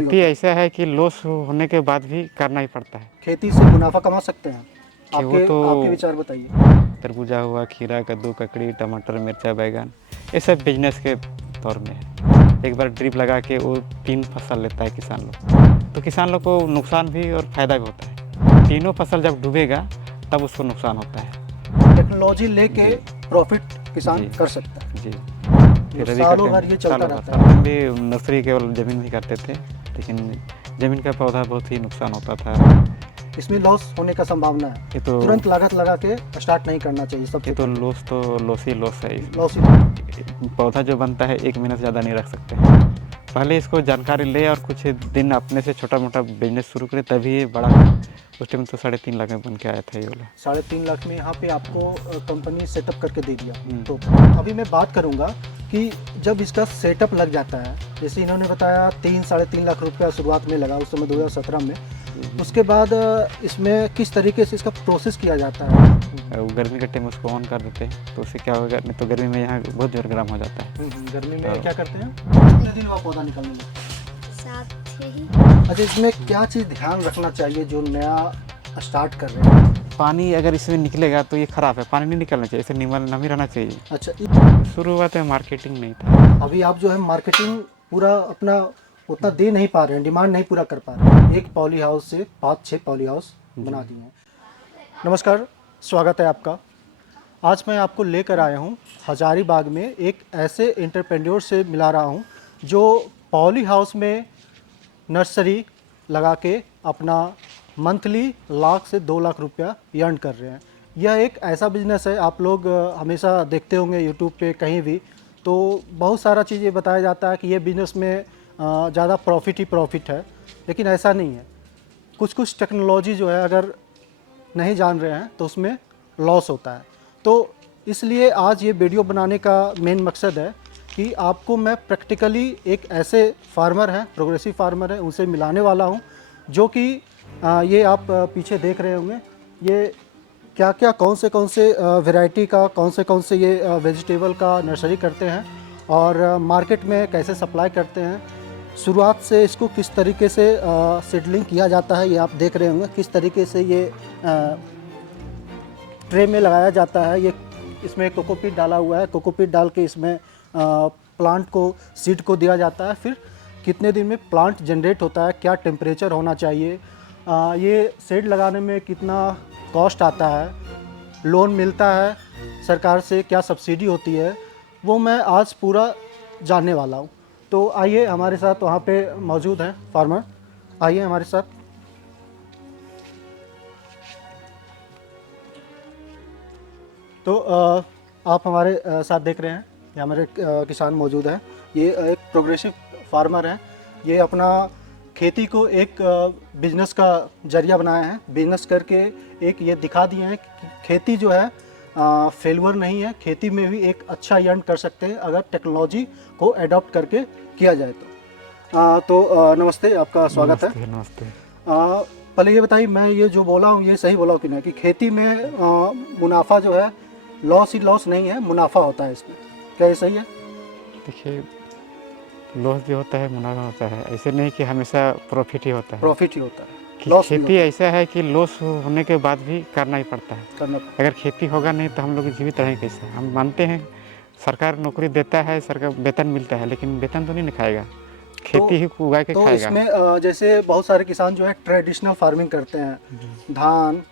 खेती ऐसा है कि लॉस होने के बाद भी करना ही पड़ता है। खेती से मुनाफा कमा सकते हैं? कि वो आपके तो विचार बताइए। तरबूजा हुआ, खीरा, कद्दू, ककड़ी, टमाटर, मिर्चा, बैगन, ये सब बिजनेस के तौर में है। एक बार ड्रिप लगा के वो 3 फसल लेता है किसान लोग, तो किसान लोग को नुकसान भी और फ़ायदा भी होता है। तीनों फसल जब डूबेगा तब उसको नुकसान होता है। टेक्नोलॉजी लेके जी। प्रॉफिट किसान जी। कर सकता है। जी। तो फिर अभी सालों करते भर हैं, ये चलता सालों भर रहता साल है। हम भी नर्सरी केवल ज़मीन में ही करते थे, लेकिन ज़मीन का पौधा बहुत ही नुकसान होता था। इसमें लॉस होने का संभावना है। ये तो तुरंत लागत लगा के स्टार्ट नहीं करना चाहिए ये सबसे तो पहले। लॉस ही लॉस है इसमें। लॉस ही। पौधा जो बनता है 1 महीने से ज़्यादा नहीं रख सकते। पहले इसको जानकारी ले और कुछ दिन अपने से छोटा मोटा बिजनेस शुरू करें, तभी ये बड़ा। उस टाइम तो 3.5 लाख में बन के आया था ये वाला। 3.5 लाख में यहाँ पे आपको कंपनी सेटअप करके दे दिया। तो हम्म। अभी मैं बात करूँगा कि जब इसका सेटअप लग जाता है, जैसे इन्होंने बताया 3-3.5 लाख रुपया शुरुआत में लगा उस समय 2017 में। उसके बाद इसमें किस तरीके से इसका प्रोसेस किया जाता है? वो गर्मी के टाइम उसको ऑन कर देते हैं, तो उससे क्या होगा, नहीं तो गर्मी में यहाँ बहुत जोर गर्म हो जाता है। गर्मी में हाँ। क्या करते हैं? कितने दिन बाद पौधा निकलने लगता है? 7 ही। अच्छा, इसमें क्या चीज़ ध्यान रखना चाहिए जो नया स्टार्ट कर रहे हैं? पानी अगर इसमें निकलेगा तो ये ख़राब है, पानी नहीं निकलना चाहिए, इसे नमी रहना चाहिए। अच्छा, शुरुआत में मार्केटिंग नहीं था। अभी आप जो है मार्केटिंग पूरा अपना उतना दे नहीं पा रहे हैं, डिमांड नहीं पूरा कर पा रहे हैं। एक पॉली हाउस से 5-6 पॉली हाउस बना दिए हैं। नमस्कार, स्वागत है आपका। आज मैं आपको लेकर आया हूँ हजारीबाग में एक ऐसे एंटरप्रेन्योर से मिला रहा हूँ जो पॉली हाउस में नर्सरी लगा के अपना मंथली 1 से 2 लाख रुपया अर्न कर रहे हैं। यह एक ऐसा बिजनेस है, आप लोग हमेशा देखते होंगे यूट्यूब पे कहीं भी, तो बहुत सारा चीज़ ये बताया जाता है कि ये बिज़नेस में ज़्यादा प्रॉफिट ही प्रॉफिट है, लेकिन ऐसा नहीं है। कुछ कुछ टेक्नोलॉजी जो है अगर नहीं जान रहे हैं तो उसमें लॉस होता है। तो इसलिए आज ये वीडियो बनाने का मेन मकसद है कि आपको मैं प्रैक्टिकली एक ऐसे फार्मर हैं, प्रोग्रेसिव फार्मर हैं, उनसे मिलाने वाला हूं, जो कि ये आप पीछे देख रहे होंगे, ये क्या क्या कौन से वैरायटी का कौन से ये वेजिटेबल का नर्सरी करते हैं और मार्केट में कैसे सप्लाई करते हैं। शुरुआत से इसको किस तरीके से सीडलिंग किया जाता है, ये आप देख रहे होंगे। किस तरीके से ये ट्रे में लगाया जाता है। ये इसमें कोकोपीट डाला हुआ है, कोकोपीट डाल के इसमें प्लांट को सीड को दिया जाता है। फिर कितने दिन में प्लांट जनरेट होता है, क्या टेम्परेचर होना चाहिए, ये सीड लगाने में कितना कॉस्ट आता है, लोन मिलता है सरकार से, क्या सब्सिडी होती है, वो मैं आज पूरा जानने वाला हूँ। तो आइए हमारे साथ, वहाँ पे मौजूद हैं फार्मर, आइए हमारे साथ। तो आप हमारे साथ देख रहे हैं, ये हमारे किसान मौजूद हैं। ये एक प्रोग्रेसिव फार्मर हैं। ये अपना खेती को एक बिजनेस का जरिया बनाए हैं। बिजनेस करके एक ये दिखा दिए हैं कि खेती जो है फेलुअर नहीं है, खेती में भी एक अच्छा अर्न कर सकते हैं अगर टेक्नोलॉजी को अडॉप्ट करके किया जाए तो। नमस्ते, आपका स्वागत है। नमस्ते। पहले ये बताइए, मैं ये जो बोला हूँ ये सही बोला हूँ कि नहीं, कि खेती में मुनाफा जो है लॉस ही लॉस नहीं है, मुनाफा होता है इसमें, क्या ये सही है? देखिए, लॉस भी होता है, मुनाफा होता है, ऐसे नहीं कि हमेशा प्रॉफिट ही होता है। प्रॉफिट ही होता है, कि लॉस खेती ऐसा है कि लॉस होने के बाद भी करना ही पड़ता है। करना। अगर खेती होगा नहीं तो हम लोग जीवित रहें कैसे? हम मानते हैं सरकार नौकरी देता है, सरकार वेतन मिलता है, लेकिन वेतन तो नहीं खाएगा, खेती ही उगा के तो खाएगा। इसमें जैसे बहुत सारे किसान जो है ट्रेडिशनल फार्मिंग करते हैं, धान,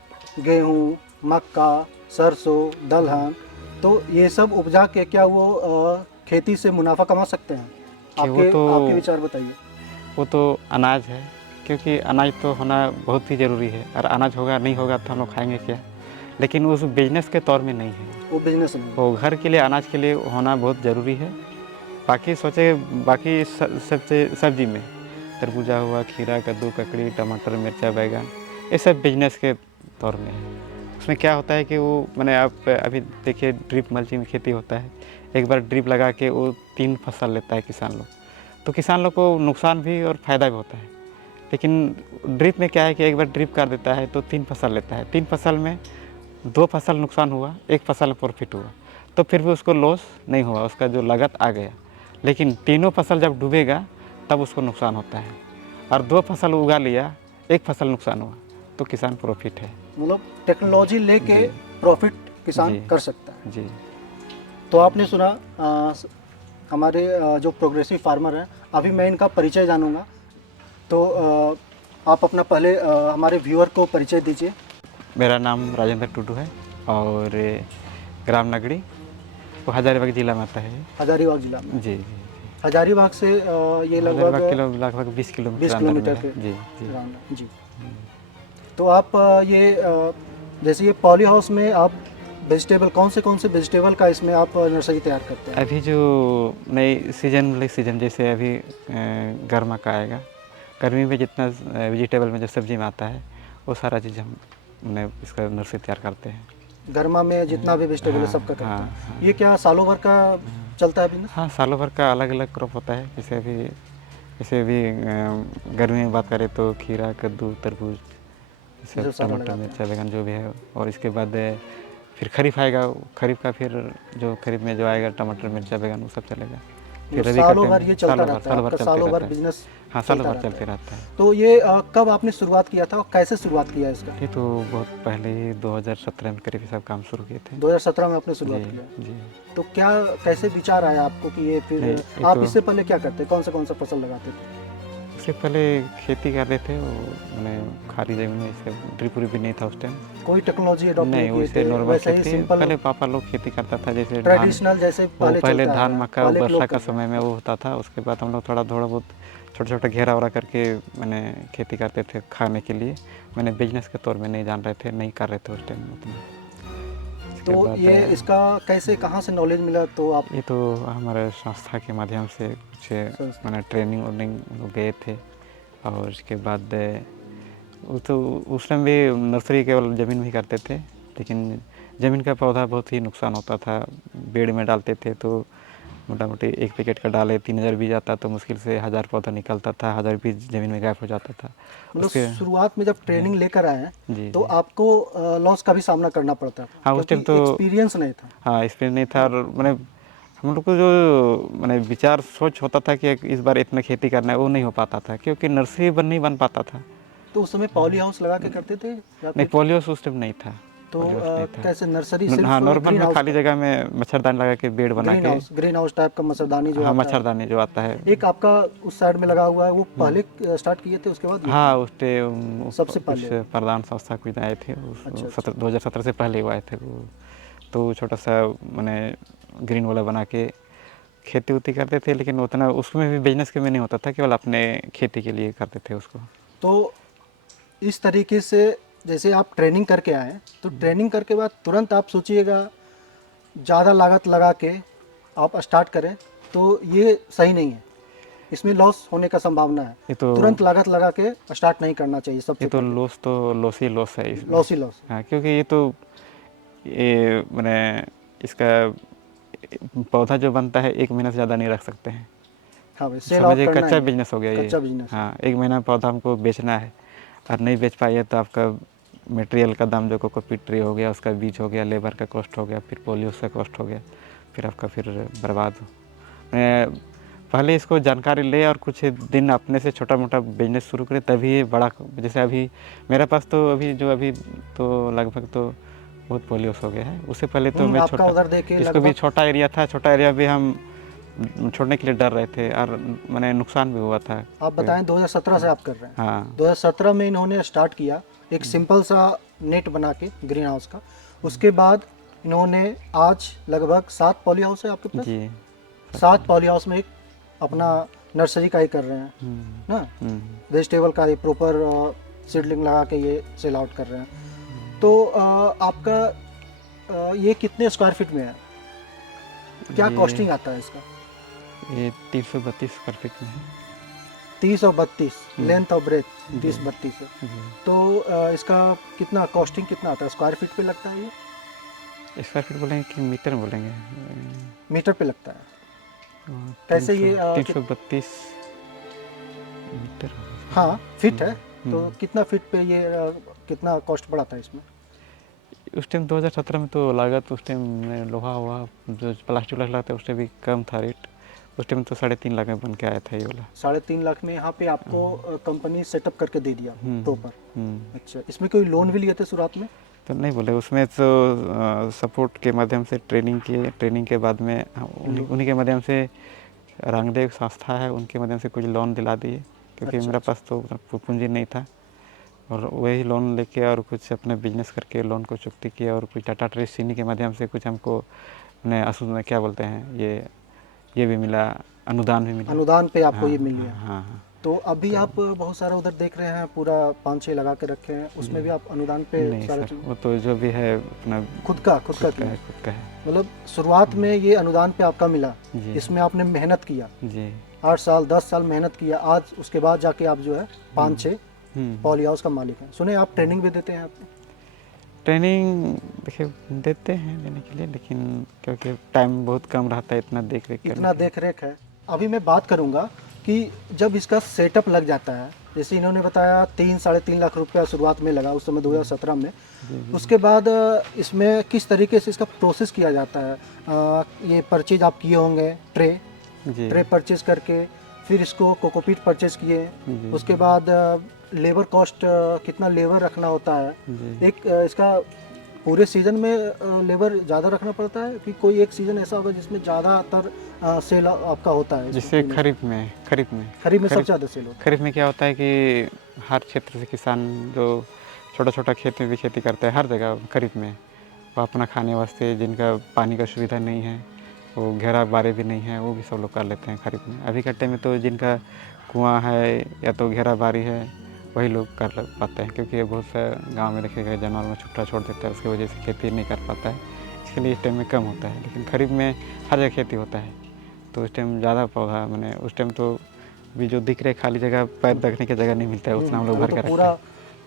गेहूँ, मक्का, सरसों, दलहन, तो ये सब उपजा के क्या वो खेती से मुनाफा कमा सकते हैं? आपके विचार बताइए। वो तो अनाज है, क्योंकि अनाज तो होना बहुत ही ज़रूरी है, और अनाज होगा नहीं होगा तो हम लोग खाएंगे क्या? लेकिन उस बिजनेस के तौर में नहीं है, वो बिजनेस नहीं। वो घर के लिए, अनाज के लिए होना बहुत ज़रूरी है। बाकी सोचे, बाकी सब्जी में तरबूजा हुआ, खीरा, कद्दू, ककड़ी, टमाटर, मिर्चा, बैगन, ये सब बिजनेस के तौर में है। उसमें क्या होता है कि वो मैंने आप अभी देखिए, ड्रिप मल्चिंग खेती होता है। एक बार ड्रिप लगा के वो 3 फसल लेता है किसान लोग, तो किसान लोग को नुकसान भी और फ़ायदा भी होता है। लेकिन ड्रिप में क्या है कि एक बार ड्रिप कर देता है तो 3 फसल लेता है। 3 फसल में 2 फसल नुकसान हुआ, 1 फसल में प्रॉफिट हुआ, तो फिर भी उसको लॉस नहीं हुआ, उसका जो लागत आ गया। लेकिन तीनों फसल जब डूबेगा तब उसको नुकसान होता है। और 2 फसल उगा लिया, 1 फसल नुकसान हुआ, तो किसान प्रॉफिट है। मतलब टेक्नोलॉजी लेके जी। प्रॉफिट किसान जी। कर सकता है। जी। तो आपने सुना हमारे जो प्रोग्रेसिव फार्मर हैं, अभी मैं इनका परिचय जानूंगा। तो आप अपना पहले हमारे व्यूअर को परिचय दीजिए। मेरा नाम राजेंद्र टुडू है और ग्राम नगड़ी, वो हजारीबाग जिला में आता है। हजारीबाग जिला में। जी, जी, जी। हजारीबाग से ये लगभग 20 किलोमीटर 20 अंदर में किलोमीटर है। के जी, जी। अराउंड है। जी। तो आप जैसे ये पॉली हाउस में आप वेजिटेबल कौन से वेजिटेबल का इसमें आप नर्सरी तैयार करते हैं? अभी जो नई सीजन जैसे अभी गर्मा का आएगा, गर्मी में जितना वेजिटेबल में जो सब्जी में आता है, वो सारा चीज़ हम इसका नर्सरी तैयार करते हैं। गर्मा में जितना भी वेजिटेबल है हाँ, सबका करते हाँ, हैं। हाँ। ये क्या सालों भर का चलता है बिजनेस? हाँ, सालों भर का अलग अलग क्रॉप होता है। जैसे अभी गर्मी में बात करें तो खीरा, कद्दू, तरबूज, ये सब सब सारा टमाटर, लगाते मिर्चा, बैगन जो भी है। और इसके बाद फिर खरीफ आएगा, खरीफ का फिर जो खरीफ में जो आएगा टमाटर, मिर्चा, बैगन, वो सब चलेगा। हैं। फिर रबी का सालों टाइम भर ये चलता रहता है, सालों भर आपका चलते सालों भर रहता है। बिजनेस हाँ, सालों चलता भर रहता चलते है। रहता है। तो ये कब आपने शुरुआत किया था और कैसे शुरुआत किया इसका? ये तो बहुत पहले ही 2017 में करीब सब काम शुरू किए थे। 2017 में आपने शुरुआत जी, किया। जी। तो क्या कैसे विचार आया आपको कि ये फिर नहीं, ये आप तो इससे पहले क्या करते, कौन सा फसल लगाते थे? इससे पहले खेती कर रहे थे, वो मैंने खाली जमीन में, इससे ड्रिप व्रिप भी नहीं था उस टाइम। कोई टेक्नोलॉजी अडॉप्ट नहीं नहीं, किए वैसे थे, नॉर्मल वैसे ही खेती। सिंपल पहले पापा लोग खेती करता था, जैसे धान, ट्रेडिशनल जैसे वो पहले पहले चलता धान है, मक्का पहले के वर्षा लोग का कर रहे समय में हैं। वो होता था। उसके बाद हम लोग थोड़ा बहुत छोटा छोटा घेरा वरा करके मैंने खेती करते थे खाने के लिए। मैंने बिजनेस के तौर में नहीं जान रहे थे, नहीं कर रहे थे उस टाइम उतना। उसके तो बाद ये इसका कैसे कहाँ से नॉलेज मिला तो आप? ये तो हमारे संस्था के माध्यम से कुछ संस्था। मैंने ट्रेनिंग व्रेनिंग गए थे। और उसके बाद वो तो उस टाइम भी नर्सरी केवल ज़मीन में ही करते थे, लेकिन ज़मीन का पौधा बहुत ही नुकसान होता था। बेड में डालते थे तो मोटा मोटी एक पैकेट का डाले 3000 बीज आता, तो मुश्किल से 1000 पौधा निकलता था, 1000 बीज ज़मीन में गायब हो जाता था। मतलब उसके शुरुआत में जब ट्रेनिंग लेकर आए हैं जी, तो जी। आपको लॉस का भी सामना करना पड़ता था हाँ, उस क्योंकि टाइम तो एक्सपीरियंस नहीं था। हाँ, एक्सपीरियंस नहीं था। और मैंने हम लोग को जो विचार सोच होता था कि इस बार इतना खेती करना है, वो नहीं हो पाता था, क्योंकि नर्सरी नहीं बन पाता था। तो उस समय पॉली हाउस लगा के करते थे या नहीं, फिर? पोलियो सिस्टम नहीं था। तो पोलियो नहीं था। कैसे नर्सरी हाँ, सिर्फ नॉर्मल ग्रीन में हाउस खाली का? जगह में मच्छरदानी लगा के बेड बना के। ग्रीन हाउस टाइप का मच्छरदानी जो हाँ, आता है। मच्छरदानी जो आता है। एक आपका उस साइड में लगा हुआ है, वो पहले स्टार्ट किए थे उसके बाद ये हाँ, किए? उस टाइम सबसे कुछ पहले? प्रधान संस्था कुछ आए थे, अच्छा। 2017 से पहले वो आए थे वो। तो छोटा सा मैंने ग्रीन वाला बना के खेती उती करते थे, लेकिन उतना उसमें भी बिजनेस के में नहीं होता था, केवल अपने खेती के लिए करते थे उसको। तो इस तरीके से जैसे आप ट्रेनिंग करके आए हैं, तो ट्रेनिंग करके बाद तुरंत आप सोचिएगा ज़्यादा लागत लगा के आप स्टार्ट करें तो ये सही नहीं है, इसमें लॉस होने का संभावना है। ये तो तुरंत लागत लगा के स्टार्ट नहीं करना चाहिए सबसे ये तो पहले। लॉस ही लॉस है इसमें। लॉस ही लॉस। हाँ, क्योंकि ये मैंने इसका पौधा जो बनता है 1 महीना से ज़्यादा नहीं रख सकते हैं। हाँ भाई, सेल आउट समझिए, करना कच्चा है, बिजनेस हो गया ये। कच्चा बिजनेस है। हाँ, 1 महीना पौधा हमको बेचना है, और नहीं बेच पाइए तो आपका मटेरियल का दाम, जो कोकोपीट ट्री हो गया, उसका बीज हो गया, लेबर का कॉस्ट हो गया, फिर पोलियो का कॉस्ट हो गया, फिर आपका फिर बर्बाद हो। मैं पहले इसको जानकारी ले और कुछ दिन अपने से छोटा मोटा बिजनेस शुरू करें, तभी ये बड़ा। जैसे अभी मेरे पास तो अभी तो लगभग तो बहुत पोलियो हो गया है। उससे पहले तो मैं आपका उधर देख के इसको भी लगभग छोटा एरिया था, छोटा एरिया भी हम छोड़ने के लिए डर रहे थे, और मैंने नुकसान भी हुआ था। आप बताएं 2017 से आप कर रहे हैं। हाँ, 2017 में इन्होंने स्टार्ट किया एक सिंपल सा नेट बना के ग्रीन हाउस का। उसके बाद इन्होंने आज लगभग 7 पॉली हाउस है आपके पास। जी। 7 पॉली हाउस में एक अपना नर्सरी का ही कर रहे हैं ना, वेजिटेबल का ही प्रॉपर सीडलिंग लगा के ये सेल आउट कर रहे हैं। तो आपका ये कितने स्क्वायर फीट में है, क्या कॉस्टिंग आता है इसका? ये 332 स्क्वायर फीट में है। 30 और 32 लेंथ और ब्रेथ 30-32 है। तो इसका कितना कॉस्टिंग कितना आता है, स्क्वायर फीट पे लगता है ये? स्क्वायर फीट बोलेंगे कि मीटर में बोलेंगे? मीटर पे लगता है। कैसे ये 332 मीटर। हाँ, फिट है। तो कितना फीट पे ये कितना कॉस्ट बढ़ा था इसमें? उस टाइम 2017 में तो लागत, उस टाइम लोहा हुआ जो प्लास्टिक लगता है, उस टाइम भी कम था रेट। उस टाइम तो 3.5 लाख में बन के आया था ये वाला। 3.5 लाख में यहाँ पे आपको कंपनी सेटअप करके दे दिया प्रॉपर। हम्म। अच्छा, इसमें कोई लोन भी लिए थे शुरुआत में? तो नहीं बोले, उसमें तो सपोर्ट के माध्यम से ट्रेनिंग किए, ट्रेनिंग के बाद में उन्हीं के माध्यम से रांगदेव संस्था है, उनके माध्यम से कुछ लोन दिला दिए, क्योंकि अच्छा, मेरा पास तो पूंजी नहीं था। और वही लोन लेके और कुछ अपने बिजनेस करके लोन को चुकती किया, और कुछ टाटा ट्रेस चीनी के माध्यम से कुछ हमको अपने क्या बोलते हैं ये भी मिला, अनुदान भी मिला। अनुदान पे आपको हाँ, ये मिल गया। हाँ हाँ। तो अभी आप बहुत सारा उधर देख रहे हैं, पूरा 5-6 लगा के रखे हैं, उसमें भी आप अनुदान पे नहीं सारा सर, चीज़ वो तो जो भी है अपना खुद का किया। है, खुद का है। मतलब शुरुआत में ये अनुदान पे आपका मिला, जी इसमें आपने मेहनत किया, जी। 8 साल 10 साल मेहनत किया, आज उसके बाद जाके आप जो है 5-6 पॉली हाउस का मालिक हैं। सुने आप ट्रेनिंग भी देते हैं आप? ट्रेनिंग देखिए देते हैं देने के लिए, लेकिन क्योंकि टाइम बहुत कम रहता है इतना देख रेख इतना देख रेख है। अभी मैं बात करूंगा कि जब इसका सेटअप लग जाता है, जैसे इन्होंने बताया 3-3.5 लाख रुपया शुरुआत में लगा उस समय 2017 में, उसके बाद इसमें किस तरीके से इसका प्रोसेस किया जाता है? ये परचेज आप किए होंगे, ट्रे परचेज करके, फिर इसको कोकोपीट परचेज किए, उसके बाद लेबर कॉस्ट, कितना लेबर रखना होता है, एक इसका पूरे सीजन में लेबर ज़्यादा रखना पड़ता है कि कोई एक सीज़न ऐसा होगा जिसमें ज़्यादातर सेल आपका होता है? जैसे खरीफ में सबसे ज़्यादा सेल होता है। खरीफ में क्या होता है कि हर क्षेत्र से किसान जो छोटा छोटा खेत में भी खेती करता है, हर जगह खरीफ में, वो अपना खाने वास्ते जिनका पानी का सुविधा नहीं है, वो घेरा बारे भी नहीं है, वो भी सब लोग कर लेते हैं खरीफ में। अभी कट्टे में तो जिनका कुआँ है या तो घेरा बारी है, वही लोग कर पाते हैं, क्योंकि बहुत से गांव में देखे गए जानवर में छुट्टा छोड़ देता है, उसकी वजह से खेती नहीं कर पाता है, इसके लिए इस टाइम में कम होता है। लेकिन खरीफ में हर जगह खेती होता है, तो उस टाइम ज़्यादा पौधा, मैंने उस टाइम तो भी जो दिख रहे खाली जगह पैर रखने की जगह नहीं मिलता है, उतना हम लोग भर के रखते हैं।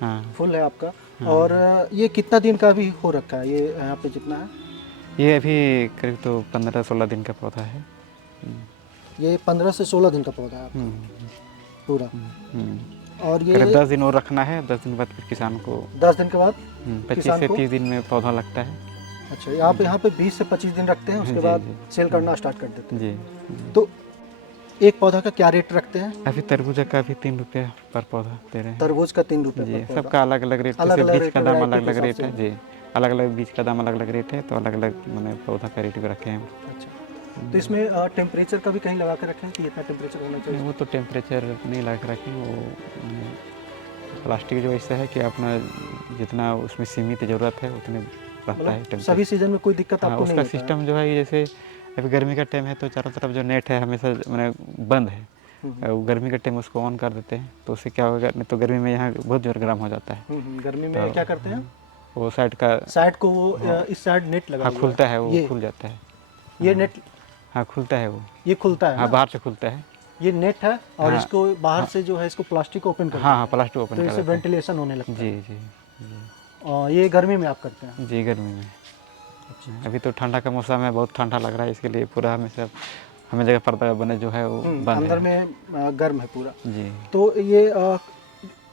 हाँ, फुल है आपका। और ये कितना दिन का भी हो रखा है ये यहाँ पे जितना है? ये अभी करीब तो 15-16 दिन का पौधा है। ये 15 से 16 दिन का पौधा है आपका पूरा। और ये 10 दिन और रखना है, 10 दिन बाद फिर किसान को 10 दिन के बाद 25 से 30 दिन में पौधा लगता है। अच्छा, यहाँ पे 20 से 25 दिन रखते हैं, उसके बाद सेल करना स्टार्ट कर देते हैं। जी। तो एक पौधा का क्या रेट रखते हैं? अभी तरबूजा का भी 3 रुपये पर पौधा दे रहे हैं। तरबूज का 3 रुपये जी, पर पौधा। सबका अलग अलग रेट है, बीज का दाम अलग अलग रेट है। जी, अलग अलग बीज का दाम अलग अलग रेट है, तो अलग अलग मैंने पौधा का रेट भी रखे हैं। अच्छा, तो इसमें टेम्परेचर का भी कहीं लगा के रखें कि इतना टेम्परेचर होना चाहिए? वो तो टेम्परेचर नहीं लगा के रखें, वो प्लास्टिक जो ऐसा है कि अपना जितना उसमें सीमित ज़रूरत है उतने रहता है। सभी सीजन में कोई दिक्कत आपको नहीं उसका सिस्टम जो है, जैसे अभी गर्मी का टाइम है तो चारों तरफ जो नेट है हमेशा मैंने बंद है, गर्मी के टाइम उसको ऑन कर देते हैं, तो उससे क्या होगा, नहीं तो गर्मी में यहाँ बहुत जोर गर्म हो जाता है। गर्मी में क्या करते हैं? वो साइड को वो इस साइड नेट लगा खुलता है, वो खुल जाता है। ये नेट, हाँ खुलता है, वो ये खुलता है। हाँ, बाहर से खुलता है, ये नेट है, और इसको बाहर से जो है इसको प्लास्टिक ओपन कर, हाँ प्लास्टिक ओपन तो इससे वेंटिलेशन होने लगता है। जी। और ये गर्मी में आप करते हैं? जी, गर्मी में। अभी तो ठंडा का मौसम है, बहुत ठंडा लग रहा है, इसके लिए पूरा हमें जगह पर्दा बने जो है वो बंद अंदर में गर्म है पूरा। जी। तो ये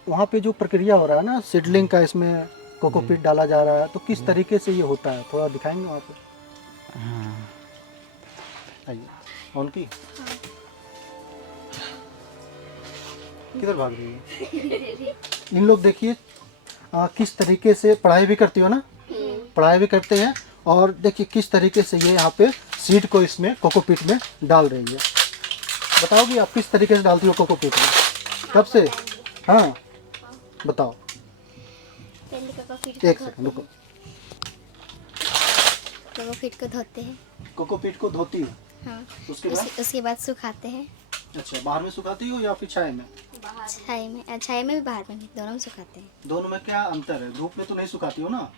वहाँ पे जो प्रक्रिया हो रहा है ना सीडलिंग का, इसमें कोकोपीट डाला जा रहा है, तो किस तरीके से ये होता है थोड़ा दिखाएंगे वहाँ पे? हाँ, आइए। ऑन की किधर भाग रही है? इन लोग देखिए किस तरीके से पढ़ाई भी करती हो ना, पढ़ाई भी करते हैं, और देखिए किस तरीके से ये यहाँ पे सीड को इसमें कोकोपीट में डाल रही है। बताओगी आप किस तरीके से डालती हो कोकोपीट में? कब से? हाँ बताओ। एक सेकंड रुको। कोकोपीट को धोते हैं। कोकोपीट को धोती हो? हाँ। उसके बाद सुखाते हैं। अच्छा, बाहर में सुखाती हो या फिर छाया में? छाया में भी, बाहर में भी, दोनों में सुखाते हैं। दोनों में क्या अंतर है? धूप में तो नहीं सुखाती हो ना?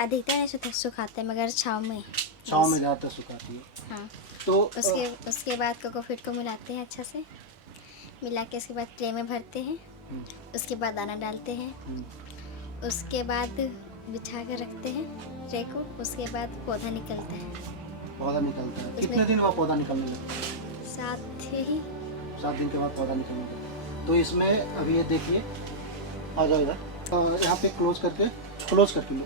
अधिकतर नहीं सुखाते हैं, मगर छाँव में ज़्यादातर सुखाती है। हाँ। तो उसके बाद कोकोपीट को मिलाते हैं अच्छा से, मिला के उसके बाद ट्रे में भरते हैं, उसके बाद दाना डालते हैं, उसके बाद बिछा कर रखते हैं ट्रे को, उसके बाद पौधा निकलता है। कितने दिन बाद पौधा निकलने लगता है? 7 दिन के बाद पौधा निकलने लगता है। तो इसमें अभी ये देखिए, आ जाओ इधर, यहाँ पे क्लोज करके लो।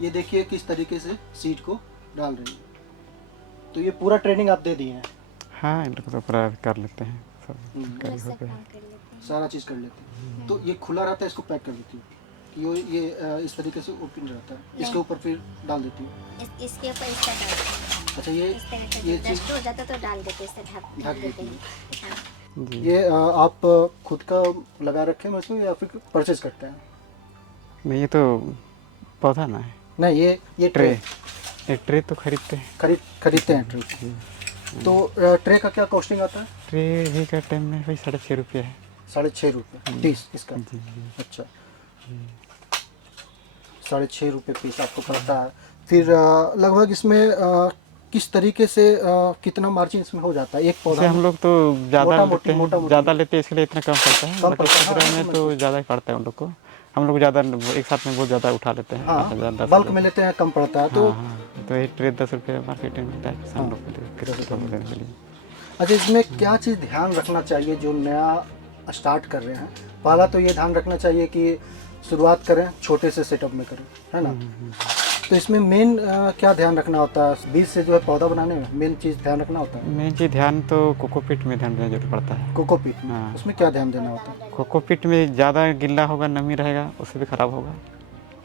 ये देखिए किस तरीके से सीड को डाल रही है। तो ये पूरा ट्रेनिंग आप दे दिए हैं? हाँ, इन लोग तो पूरा कर लेते हैं सब। पूरा हो सब गया। काम कर लेते हैं। सारा चीज़ कर लेते हैं। तो ये खुला रहता है, इसको पैक कर देती हूँ कि ये इस तरीके से ओपन रहता है, इसके नहीं। ऊपर फिर डाल देती हूँ। इसके ऊपर इसका डालते हैं। अच्छा, ये इस तरह का ये जब चीज़ डस्ट हो जाता तो डाल देते हैं, इससे ढक ढक देते देती हैं। हाँ। जी। ये आप खुद का लगा रखे हैं मशरूम या फिर परचेज करते हैं? नहीं, ये तो पौधा ना है, नहीं, ये ट्रे। एक ट्रे तो खरीदते हैं। खरीदते हैं ट्रे। तो ट्रे का क्या कॉस्टिंग आता है? ट्रे ही का टाइम में वही 6.5 रुपये है। 6.5 रुपये पीस इसका? जी जी। अच्छा, 6.5 रुपये पीस आपको पड़ता है। फिर लगभग इसमें किस तरीके से कितना मार्जिन इसमें हो जाता है एक जैसे पौधा हम में? लोग तो ज़्यादा मोटा-मोटी- लेते हैं, मोटा-मोटी। ज़्यादा लेते हैं इसलिए इतना कम पड़ता है। कम बाकी पड़ता है, हाँ, खुदरा हाँ, में समझ तो गए। ज़्यादा ही पड़ता है उन लोग को। हम लोग ज़्यादा एक साथ में बहुत ज़्यादा उठा लेते हैं, 5,000 हाँ, 10,000। बल्क में लेते हैं कम पड़ता है तो। हाँ हाँ, तो ये ट्रे 10 रुपये मार्केट में मिलता है किसान हाँ, लोग के लिए, 10 रुपये किसान लोगों के लिए। अच्छा, इसमें क्या चीज़ ध्यान रखना चाहिए जो नया स्टार्ट कर रहे हैं? पहला तो ये ध्यान रखना चाहिए कि शुरुआत करें छोटे से सेटअप में करें, है ना? तो इसमें मेन क्या ध्यान रखना होता है? बीज से जो है पौधा बनाने में मेन चीज़ ध्यान रखना होता है? मेन चीज़ ध्यान तो कोकोपीट में ध्यान देना जरूर पड़ता है। कोकोपीट में हाँ। उसमें क्या ध्यान देना होता है? कोकोपीट में ज़्यादा गिल्ला होगा, नमी रहेगा, उससे भी खराब होगा,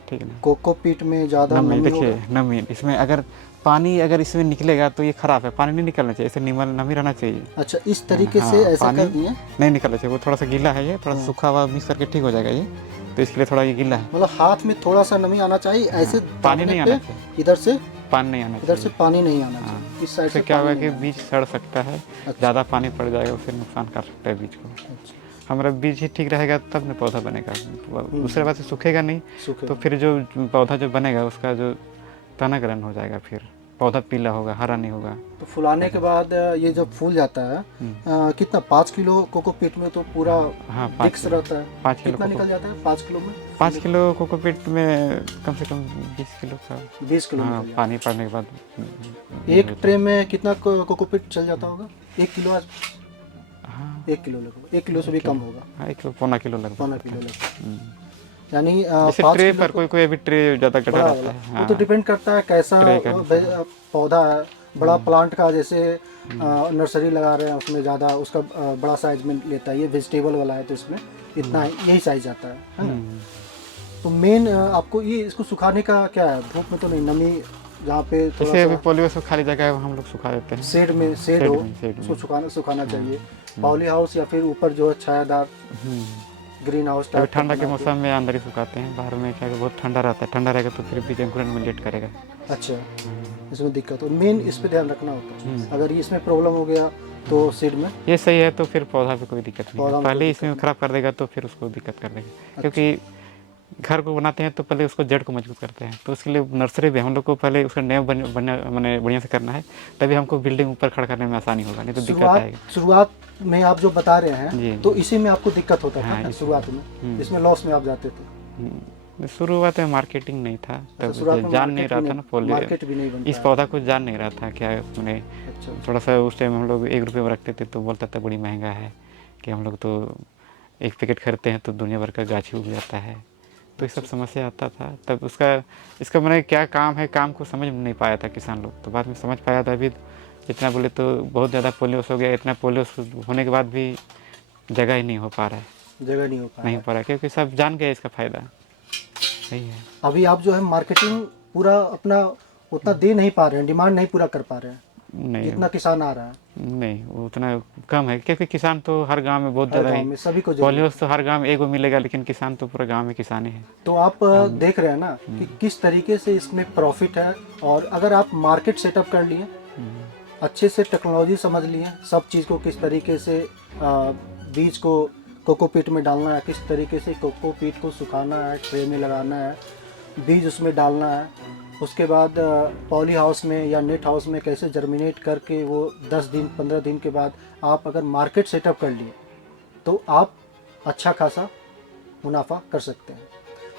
ठीक है ना। कोकोपीट में ज़्यादा नमी नमी देखिए, होगा? नमी इसमें अगर पानी अगर इसमें निकलेगा तो ये खराब है, पानी नहीं निकलना चाहिए, इसे नमी रहना चाहिए। अच्छा, इस तरीके हाँ, से ऐसा पानी कर दिए? नहीं निकलना चाहिए, वो थोड़ा सा गीला है, ये थोड़ा सा सूखा हुआ मिक्स करके ठीक हो जाएगा ये, तो इसके लिए थोड़ा ये गीला है। मतलब हाथ में थोड़ा सा नमी आना चाहिए, ऐसे पानी दाबने नहीं पे आना चाहिए, इधर से पानी नहीं आना इधर से चाहिए। पानी नहीं आना हाँ। चाहिए, इस साइड उससे से क्या पानी होगा कि नहीं आना बीज सड़ सकता है, अच्छा। ज़्यादा पानी पड़ जाएगा, उससे नुकसान कर सकता है बीज को। चाहिए। अच्छा, हमारा बीज ही ठीक रहेगा तब न पौधा बनेगा, दूसरे बात से सूखेगा नहीं सूखे तो फिर जो पौधा जो बनेगा उसका जो तनाकरण हो जाएगा, फिर पौधा पीला होगा, हरा नहीं होगा। तो फुलाने के बाद ये जब फूल जाता है कितना 5 किलो कोकोपीट में तो पूरा हाँ, 5 डिक्स रहता है, 5 किलो कितना निकल कोको जाता है 5 किलो में? 5 किलो कोकोपीट में कम से कम 20 किलो का 20 किलो हाँ, निकल जाता पानी पड़ने के बाद है। एक ट्रे में कितना कोकोपीट चल जाता होगा? 1 किलो हाँ 1 किलो लगभग, 1 किलो से भी कम होगा, हाँ, 1 किलो पौना किलो लगभग। 1.5 किलो लगभग। हम्म। यानी जैसे 5 ट्रे किलो पर कोई कोई अभी ट्रे ज़्यादा गड़ा बड़ा रहता वाला, है। वो हाँ, तो डिपेंड करता है कैसा ट्रे का अनुसार। पौधा है। बड़ा प्लांट का जैसे नर्सरी लगा रहे हैं उसमें ज़्यादा उसका बड़ा साइज में लेता है, ये वेजिटेबल वाला है तो इसमें इतना यही साइज आता है ना? तो मेन आपको ये इसको सुखाने का क्या है? धूप में तो नहीं, नमी जहाँ पे जैसे थोड़ा अभी सा पॉलीहाउस खाली जगह है वहाँ हम लोग सुखा देते हैं। शेड में शेड शेड हो में, शेड में। उसको सुखाना चाहिए। पॉली हाउस या फिर ऊपर जो है छायादार ग्रीन हाउस अभी टाइप का ठंडा के बना के। मौसम में अंदर ही सुखाते हैं, बाहर में क्या है, बहुत ठंडा रहता है, ठंडा रहेगा तो फिर बीज अंकुरन में लेट करेगा। अच्छा, इसमें दिक्कत हो, मेन इस पे ध्यान रखना होता है। अगर ये इसमें प्रॉब्लम हो गया तो सीड में ये सही है तो फिर पौधा पे कोई दिक्कत नहीं पौधा है, में कोई पहले दिक्कत इसमें खराब कर देगा तो फिर उसको दिक्कत कर देगा। क्योंकि घर को बनाते हैं तो पहले उसको जड़ को मजबूत करते हैं, तो उसके लिए नर्सरी भी हम लोग को पहले उसका नेम मैंने बढ़िया से करना है, तभी हमको बिल्डिंग ऊपर खड़ा करने में आसानी होगा, नहीं तो दिक्कत आएगी। शुरुआत में आप जो बता रहे जी, हैं तो इसी में आपको दिक्कत होता था हाँ, ना इसी शुरुआत में, इसमें लॉस में आप जाते थे? शुरुआत में मार्केटिंग नहीं था, तब शुरुआत में जान नहीं रहा था ना मार्केट भी नहीं बनता इस पौधा को जान नहीं रहा था क्या मैंने अच्छा, थोड़ा सा उस टाइम हम लोग 1 रुपये में रखते थे तो बोलता था बड़ी महंगा है, कि हम लोग तो एक पैकेट खरीदते हैं तो दुनिया भर का गाछी उग जाता है, तो ये सब समस्या आता था। तब इसका मैंने क्या काम है, काम को समझ नहीं पाया था किसान लोग, तो बाद में समझ पाया था। अभी जितना बोले तो बहुत ज़्यादा पोलियोस हो गया, इतना पोलियोस होने के बाद भी जगह ही नहीं हो पा रहा है, जगह नहीं हो नहीं पाया। हो पा रहा है, क्योंकि सब जान गए इसका फ़ायदा यही है। अभी आप जो है मार्केटिंग पूरा अपना उतना दे नहीं पा रहे हैं, डिमांड नहीं पूरा कर पा रहे हैं नहीं जितना किसान आ रहा है नहीं वो उतना कम है, क्योंकि किसान तो हर गांव में बहुत हर ज़्यादा गांव ही में, सभी को जरूरत है। पोलियोस तो हर गांव में एगो मिलेगा, लेकिन किसान तो पूरा गांव में किसान ही है। तो आप देख रहे हैं ना कि किस तरीके से इसमें प्रॉफिट है, और अगर आप मार्केट सेटअप कर लिए, अच्छे से टेक्नोलॉजी समझ लिए, सब चीज़ को किस तरीके से बीज को कोकोपीट में डालना है, किस तरीके से कोकोपीट को सुखाना है, ट्रे में लगाना है, बीज उसमें डालना है, उसके बाद पॉली हाउस में या नेट हाउस में कैसे जर्मिनेट करके वो 10 दिन 15 दिन के बाद आप अगर मार्केट सेटअप कर लिए तो आप अच्छा खासा मुनाफा कर सकते हैं।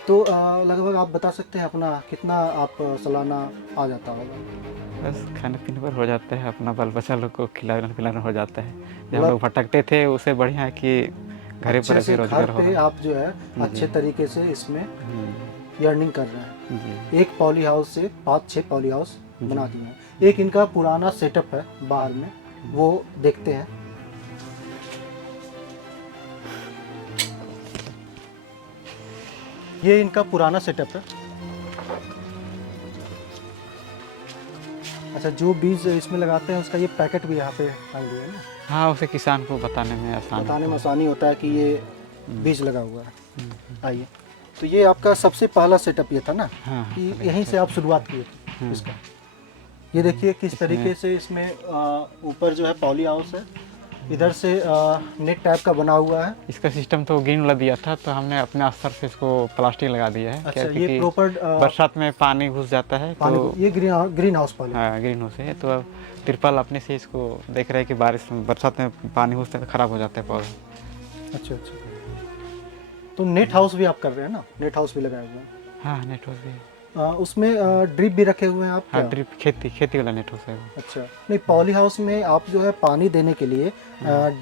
तो लगभग आप बता सकते हैं अपना कितना आप सालाना आ जाता होगा? बस खाने पीने पर हो जाता है, अपना बाल बच्चा लोग को खिलाना पिलाना हो जाता है। जब हम लोग भटकते थे उससे बढ़िया है कि घरे पर अभी रोजगार हो घर पे रहा आप जो है अच्छे तरीके से इसमें है। अर्निंग कर रहे हैं। जी एक पॉली हाउस से 5-6 पॉली हाउस बना दिए हैं। एक इनका पुराना सेटअप है बाहर में, वो देखते हैं। ये इनका पुराना सेटअप है। अच्छा, जो बीज इसमें लगाते हैं उसका ये पैकेट भी यहाँ पे टांगे है ना, हाँ, उसे किसान को बताने में आसान बताने में आसानी होता है कि ये बीज लगा हुआ है। आइए, तो ये आपका सबसे पहला सेटअप ये था ना, हाँ, कि यहीं से आप शुरुआत किए थे इसका। ये देखिए किस तरीके से इसमें ऊपर जो है पॉली हाउस है, इधर से नेट टाइप का बना हुआ है। इसका सिस्टम तो ग्रीन वाला दिया था, तो हमने अपने स्तर से इसको प्लास्टिक लगा दिया है। अच्छा, क्या- ये क्योंकि प्रॉपर बरसात में पानी घुस जाता है, तो ये ग्रीन हाउस पॉली। हाँ, ग्रीन हाउस है। तो अब तिरपाल अपने से इसको देख रहे हैं कि बारिश में बरसात में पानी घुसता है तो खराब हो जाता है पौधा। अच्छा अच्छा, तो नेट हाउस भी आप कर रहे हैं ना, नेट हाउस भी लगाए हुए हैं। हाँ, नेट हाउस भी। उसमें ड्रिप भी रखे हुए हैं आप हाँ, क्या? ड्रिप खेती वाला नेट हाउस है वो। अच्छा, नहीं पॉली हाउस में आप जो है पानी देने के लिए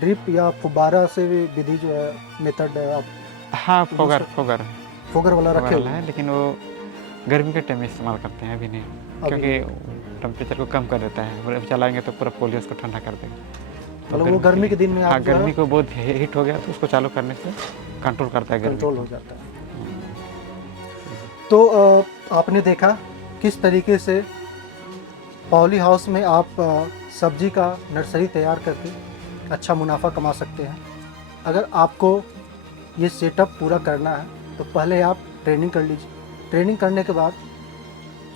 ड्रिप या फुब्बारा से विधि जो है मेथड आप हाँ, फोगर फोगर वाला फोगर रखे वाला हुए है, हैं। लेकिन वो गर्मी के टाइम में इस्तेमाल करते हैं, अभी नहीं, क्योंकि टेम्परेचर को कम कर देता है। और चलाएंगे तो पूरा पोलियो को ठंडा कर देगा। तो मतलब वो गर्मी के दिन में हाँ, आप जो है गर्मी को बहुत हीट हो गया तो उसको चालू करने से कंट्रोल करता है गर्मी। कंट्रोल हो जाता है। तो आपने देखा किस तरीके से पॉली हाउस में आप सब्जी का नर्सरी तैयार करके अच्छा मुनाफा कमा सकते हैं। अगर आपको ये सेटअप पूरा करना है तो पहले आप ट्रेनिंग कर लीजिए। ट्रेनिंग करने के बाद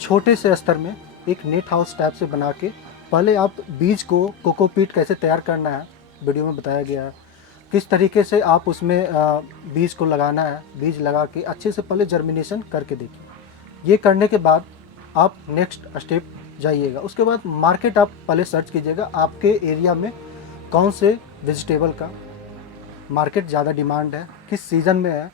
छोटे से स्तर में एक नेट हाउस टाइप से बना के पहले आप बीज को कोकोपीट कैसे तैयार करना है वीडियो में बताया गया है। किस तरीके से आप उसमें बीज को लगाना है, बीज लगा के अच्छे से पहले जर्मिनेशन करके देखिए। ये करने के बाद आप नेक्स्ट स्टेप जाइएगा। उसके बाद मार्केट आप पहले सर्च कीजिएगा, आपके एरिया में कौन से वेजिटेबल का मार्केट ज़्यादा डिमांड है, किस सीज़न में है।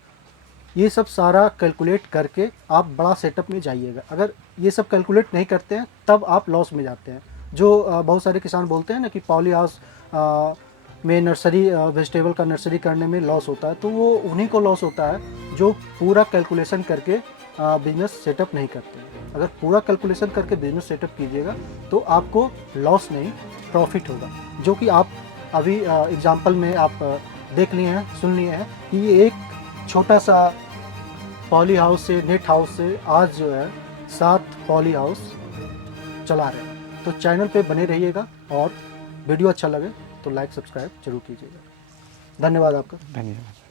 ये सब सारा कैलकुलेट करके आप बड़ा सेटअप में जाइएगा। अगर ये सब कैलकुलेट नहीं करते हैं तब आप लॉस में जाते हैं। जो बहुत सारे किसान बोलते हैं ना कि पॉली हाउस में नर्सरी वेजिटेबल का नर्सरी करने में लॉस होता है, तो वो उन्हीं को लॉस होता है जो पूरा कैलकुलेशन करके बिजनेस सेटअप नहीं करते हैं। अगर पूरा कैलकुलेशन करके बिजनेस सेटअप कीजिएगा तो आपको लॉस नहीं प्रॉफिट होगा, जो कि आप अभी एग्जांपल में आप देख लिए हैं, सुन लिए हैं कि ये एक छोटा सा पॉली हाउस से, नेट हाउस से आज जो है 7 पॉली हाउस चला रहे हैं। तो चैनल पे बने रहिएगा और वीडियो अच्छा लगे तो लाइक सब्सक्राइब जरूर कीजिएगा। धन्यवाद आपका। धन्यवाद।